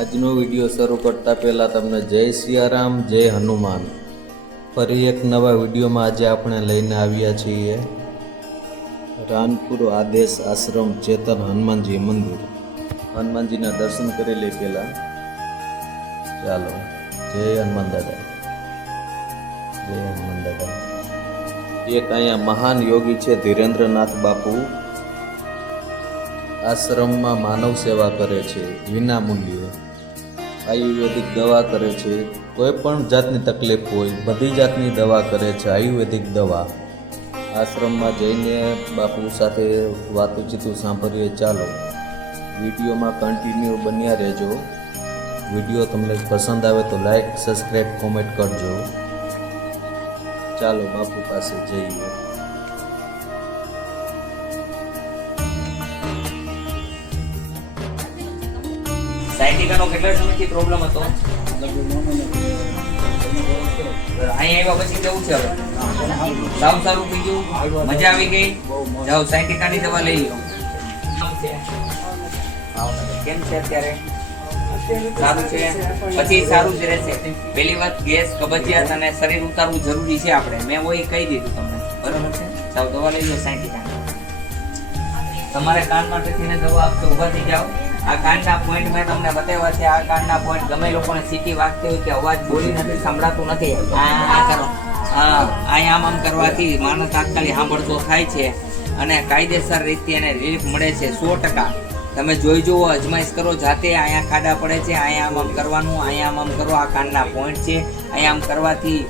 આજનો વિડીયો શરૂ કરતા પહેલાં તમને જય સિયારામ, જય હનુમાન. ફરી એક નવા વિડીયોમાં આજે આપણે લઈને આવ્યા છીએ રાનપુર આદેશ આશ્રમ ચેતન હનુમાનજી મંદિર. હનુમાનજીના દર્શન કરી લઈ પહેલાં. ચાલો, જય હનુમાન દાદા, જય હનુમાન દાદા. એક અહીંયા મહાન યોગી છે ધીરેન્દ્રનાથ બાપુ. આશ્રમમાં માનવ સેવા કરે છે વિના મૂલ્યે. આયુર્વેદિક દવા કરે છે. કોઈ પણ જાતની તકલીફ હોય બધી જાતની દવા કરે છે, આયુર્વેદિક દવા. આશ્રમમાં જઈને બાપુ સાથે વાતચીતું સાંભળીએ. ચાલો વિડીયોમાં કન્ટિન્યુ બન્યા રહેજો. વિડીયો તમને પસંદ આવે તો લાઈક, સબસ્ક્રાઈબ, કોમેન્ટ કરજો. ચાલો બાપુ પાસે જઈએ. સાયટિકાનો કેટલા સમયથી પ્રોબ્લેમ હતો? અહીંયા આવ્યા પછી કેવું છે? હવે સાવ સારું થઈ ગયું, મજા આવી ગઈ. જાઓ સાયટિકાની દવા લઈ લો. કેમ છે અત્યારે? સારું છે, પછી સારું જ રહેશે. પહેલી વાત, ગેસ, કબજિયાત અને શરીર ઉતારવું જરૂરી છે આપણે. મેં ઓય કહી દીધું તમને, બરાબર છે? સાવ દવા લઈ લો સાયટિકાની. તમારે કાન માટેથી દવા આપતો ઊભા થઈ જાઓ. આ કાનના પોઈન્ટ મેં તમને બતાવ્યા છે. આ કાનના પોઈન્ટ ગમે લોકોને સીટી વાગતી હોય કે અવાજ બોલી નથી, સંભળાતું નથી, આ કરો. હા, અહીંયા આમ કરવાથી માણસ તાત્કાલિક સાંભળતો થાય છે અને કાયદેસર રીતે એને રિલીફ મળે છે 100%. તમે જોઈ જુઓ, અજમાઈશ કરો જાતે. અહીંયા ખાડા પડે છે, અહીંયા આમ કરવાનું, અહીંયા આમ કરો. આ કાનના પોઈન્ટ છે. અહીંયા આમ કરવાથી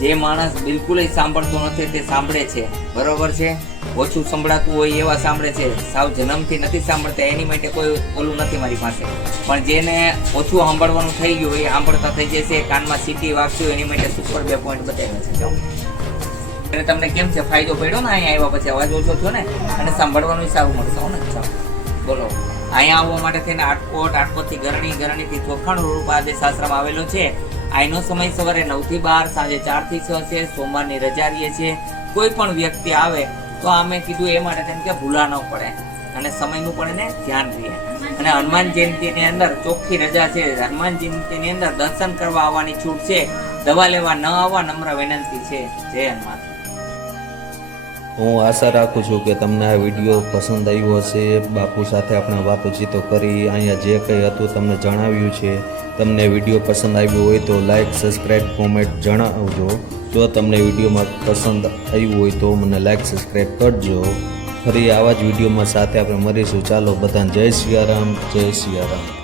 જે માણસ બિલકુલ સાંભળતો નથી તે સાંભળે છે, બરોબર છે? ઓછું સંભળાતું હોય એવા સાંભળે છે. સાવ જન્મથી નથી સાંભળતા એની માટે કોઈ ઓલું નથી મારી પાસે. પણ જેને ઓછું સાંભળવાનું થઈ ગયું એ સાંભળતા થઈ જશે. કાનમાં સીટી વાગશે એની માટે સુપર 2 પોઈન્ટ બતાવ્યા છે. જાઓ. અને તમને કેમ છે ફાયદો પડ્યો ને અહીંયા આવ્યા પછી? અવાજ ઓછો થયો ને અને સાંભળવાનું સારું મળશે ને. ચાલો બોલો. અહીંયા આવવા માટે થઈને આટકોટથી ગરણીથી ચોખાણ રૂપ આદેશ આશ્રમ આવેલો છે. અહીંનો સમય સવારે 9 થી 12, સાંજે 4 થી 6 છે. સોમવારની રજા રહીએ છીએ. કોઈ પણ વ્યક્તિ આવે તો અમે કીધું એ માટે તેમ કે ભૂલા ન પડે અને સમયનું પણ એને ધ્યાન રહે. અને હનુમાન જયંતિની અંદર ચોખ્ખી રજા છે. હનુમાન જયંતિની અંદર દર્શન કરવા આવવાની છૂટ છે. દવા લેવા ન આવવા નમ્ર વિનંતી છે. જય હનુમાન. હું આશા રાખું છું કે તમને આ વિડીયો પસંદ આવ્યો હશે. બાપુ સાથે આપણે વાતચીતો કરી, અહીંયા જે કંઈ હતું તમને જણાવ્યું છે. તમને વિડીયો પસંદ આવ્યો હોય તો લાઈક, સબસ્ક્રાઈબ, કોમેન્ટ જણાવજો. જો તમને વિડીયોમાં પસંદ આવ્યું હોય તો મને લાઈક, સબસ્ક્રાઈબ કરજો. ફરી આવા જ વિડીયોમાં સાથે આપણે મળીશું. ચાલો બધાને જય સિયારામ, જય સિયારામ.